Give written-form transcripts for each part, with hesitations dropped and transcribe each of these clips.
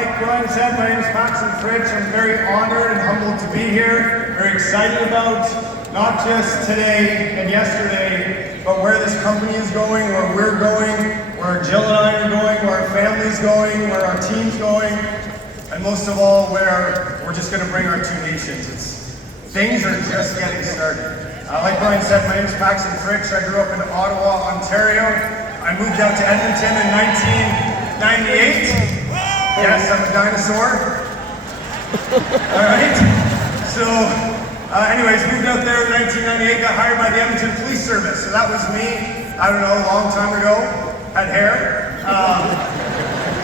like Brian said, my name is Paxton Fritsch. I'm very honored and humbled to be here. Very excited about not just today and yesterday, but where this company is going, where we're going, where Jill and I are going, where our family's going, where our team's going, and most of all, where we're just going to bring our two nations. Things are just getting started. Like Brian said, my name is Paxton Fritsch. I grew up in Ottawa, Ontario. I moved out to Edmonton in 1998. Yes, I'm a dinosaur. All right. So, anyways, moved out there in 1998, got hired by the Edmonton Police Service. So that was me, I don't know, a long time ago, had hair.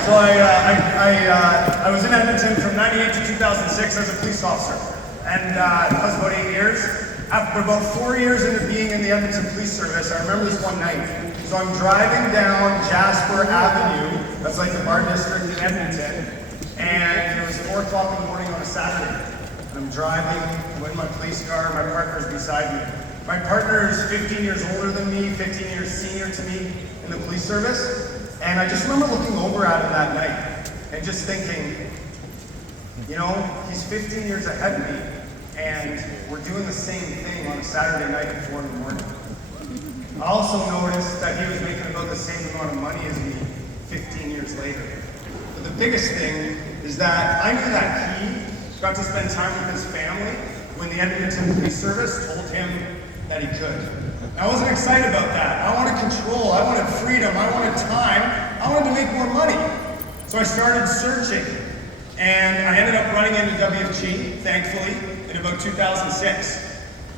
So I was in Edmonton from 98 to 2006 as a police officer. And that was about 8 years. After about 4 years into being in the Edmonton Police Service, I remember this one night. So I'm driving down Jasper Avenue, that's like the bar district in Edmonton, and it was 4 o'clock in the morning on a Saturday. And I'm driving, I'm in my police car, my partner's beside me. My partner is 15 years older than me, 15 years senior to me in the police service, and I just remember looking over at him that night and just thinking, you know, he's 15 years ahead of me, and we're doing the same thing on a Saturday night at 4 in the morning. I also noticed that he was making about the same amount of money as me 15 years later. But the biggest thing is that I knew that he got to spend time with his family when the Edmonton Police Service told him that he could. I wasn't excited about that. I wanted control, I wanted freedom, I wanted time, I wanted to make more money. So I started searching, and I ended up running into WFG, thankfully, in about 2006.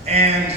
And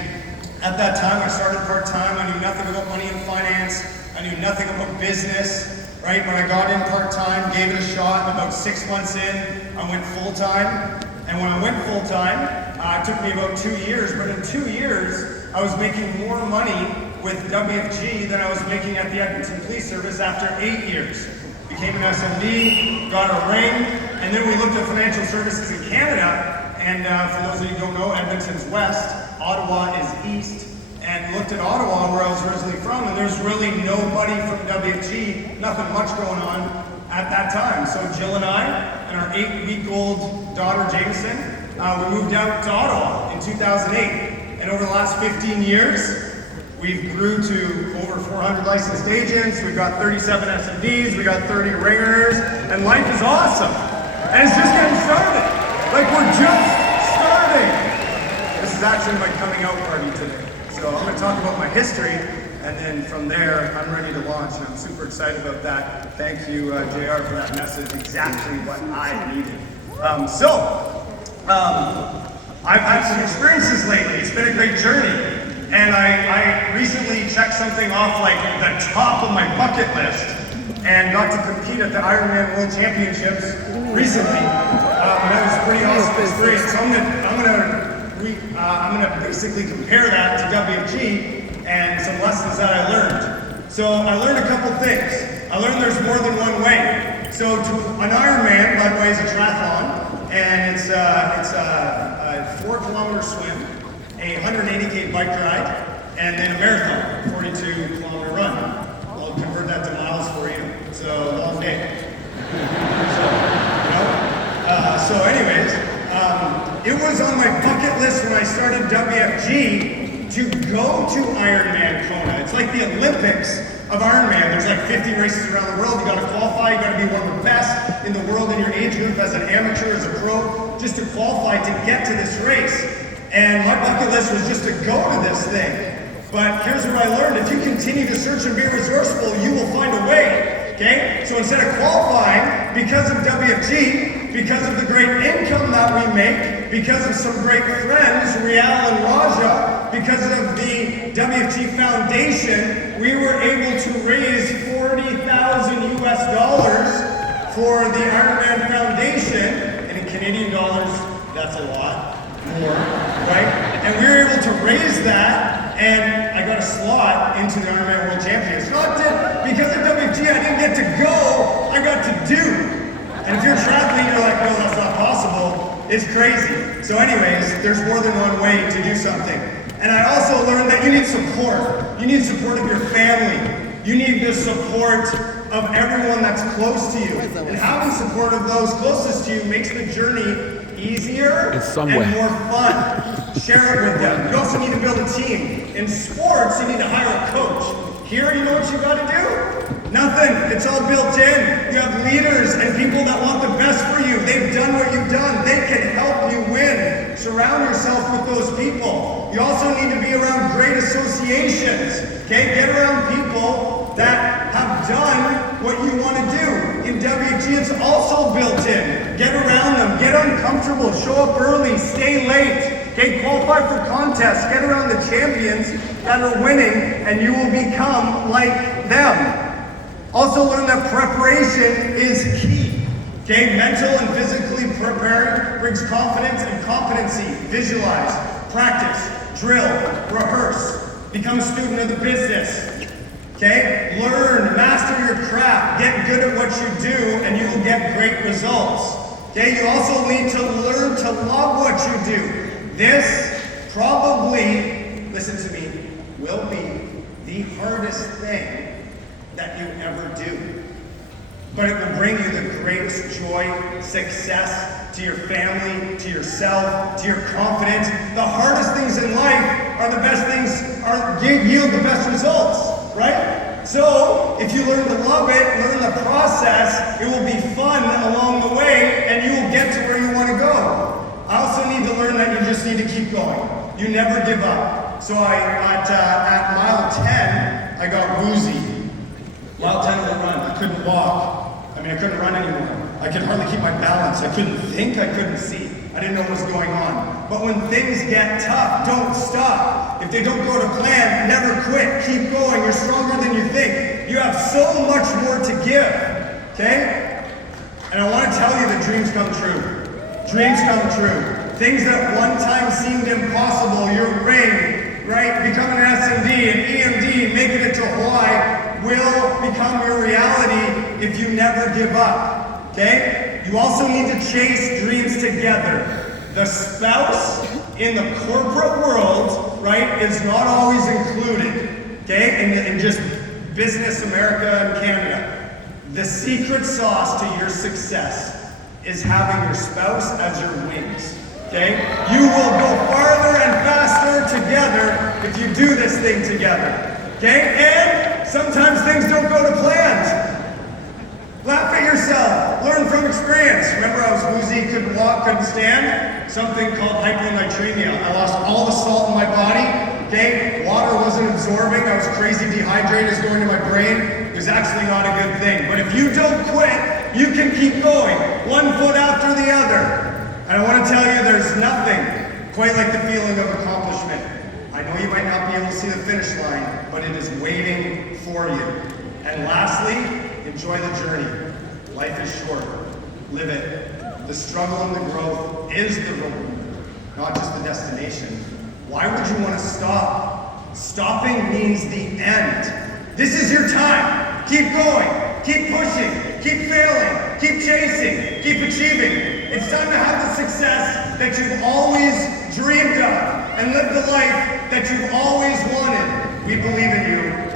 at that time, I started part-time. I knew nothing about money and finance. I knew nothing about business, right? When I got in part-time, gave it a shot, and about 6 months in, I went full-time. And when I went full-time, it took me about 2 years, but in 2 years, I was making more money with WFG than I was making at the Edmonton Police Service after 8 years. Became an SMD, got a ring, and then we looked at financial services in Canada. And for those of you who don't know, Edmonton's west, Ottawa is east, and looked at Ottawa, where I was originally from, and there's really nobody from WFG, nothing much going on at that time. So Jill and I, and our 8-week-old daughter Jameson, we moved out to Ottawa in 2008. And over the last 15 years, we've grew to over 400 licensed agents, we've got 37 SMDs, we got 30 ringers, and life is awesome. And it's just getting started. Like, we're just starting. This is actually my coming out party today. So I'm going to talk about my history, and then from there, I'm ready to launch, and I'm super excited about that. Thank you, JR, for that message. Exactly what I needed. I've had some experiences lately. It's been a great journey. And I recently checked something off like the top of my bucket list and got to compete at the Ironman World Championships recently. And that was a pretty awesome experience. So I'm gonna basically compare that to WFG and some lessons that I learned. So I learned a couple things. I learned there's more than one way. So an Ironman, by the way, is a triathlon, and it's a 4-kilometer swim, a 180K bike ride, and then a marathon, 42-kilometer run. I'll convert that to miles for you. It's a long day. So anyways, it was on my bucket list when I started WFG to go to Ironman Kona. It's like the Olympics of Ironman. There's like 50 races around the world. You gotta qualify, you gotta be one of the best in the world in your age group as an amateur, as a pro, just to qualify to get to this race. And my bucket list was just to go to this thing. But here's what I learned. If you continue to search and be resourceful, you will find a way, okay? So instead of qualifying, because of WFG, because of the great income that we make, because of some great friends, Rial and Raja, because of the WFG Foundation, we were able to raise $40,000 US for the Ironman Foundation. And in Canadian dollars, that's a lot more, right? And we were able to raise that, and I got a slot into the Ironman World Championships. Not that because of WFG I didn't get to go, I got to do. And if you're a triathlete, you're like, no, that's not possible. It's crazy. So anyways, there's more than one way to do something. And I also learned that you need support. You need support of your family. You need the support of everyone that's close to you. And having support of those closest to you makes the journey easier and more fun. Share it with them. You also need to build a team. In sports, you need to hire a coach. Here, you know what you got to do? Nothing. It's all built in. You have leaders and people that want the best for you. They've done what you've done. They can help you win. Surround yourself with those people. You also need to be around great associations. Okay? Get around people that have done what you want to do. In WFG, it's also built in. Get around them. Get uncomfortable. Show up early. Stay late. Okay? Qualify for contests. Get around the champions that are winning, and you will become like them. Also learn that preparation is key. Okay? Mental and physically preparing brings confidence and competency. Visualize, practice, drill, rehearse. Become a student of the business. Okay? Learn, master your craft, get good at what you do, and you will get great results. Okay? You also need to learn to love what you do. This probably, listen to me, will be the hardest thing that you ever do. But it will bring you the greatest joy, success to your family, to yourself, to your confidence. The hardest things in life are the best things, yield the best results, right? So, if you learn to love it, learn the process, it will be fun along the way, and you will get to where you want to go. I also need to learn that you just need to keep going. You never give up. So at mile 10, I got woozy. Mile 10 of the run, I couldn't walk. I couldn't run anymore. I could hardly keep my balance. I couldn't think, I couldn't see. I didn't know what was going on. But when things get tough, don't stop. If they don't go to plan, never quit. Keep going. You're stronger than you think. You have so much more to give. Okay? And I want to tell you that dreams come true. Dreams come true. Things that one time seemed impossible, your ring, right? Becoming an SMD, an EMD, making it to Hawaii will become your reality if you never give up, okay? You also need to chase dreams together. The spouse in the corporate world, right, is not always included, okay? In just business America and Canada. The secret sauce to your success is having your spouse as your wings, okay? You will go farther and faster together if you do this thing together, okay? And sometimes things don't go to plan. Laugh at yourself. Learn from experience. Remember I was woozy, couldn't walk, couldn't stand? Something called hyponatremia. I lost all the salt in my body, okay? Water wasn't absorbing. I was crazy dehydrated. It was going to my brain. It was actually not a good thing. But if you don't quit, you can keep going, one foot after the other. And I want to tell you, there's nothing quite like the feeling of accomplishment. I know you might not be able to see the finish line, but it is waiting for you. And lastly, enjoy the journey. Life is short. Live it. The struggle and the growth is the reward, not just the destination. Why would you want to stop? Stopping means the end. This is your time. Keep going. Keep pushing. Keep failing. Keep chasing. Keep achieving. It's time to have the success that you've always dreamed of and live the life that you've always wanted. We believe in you.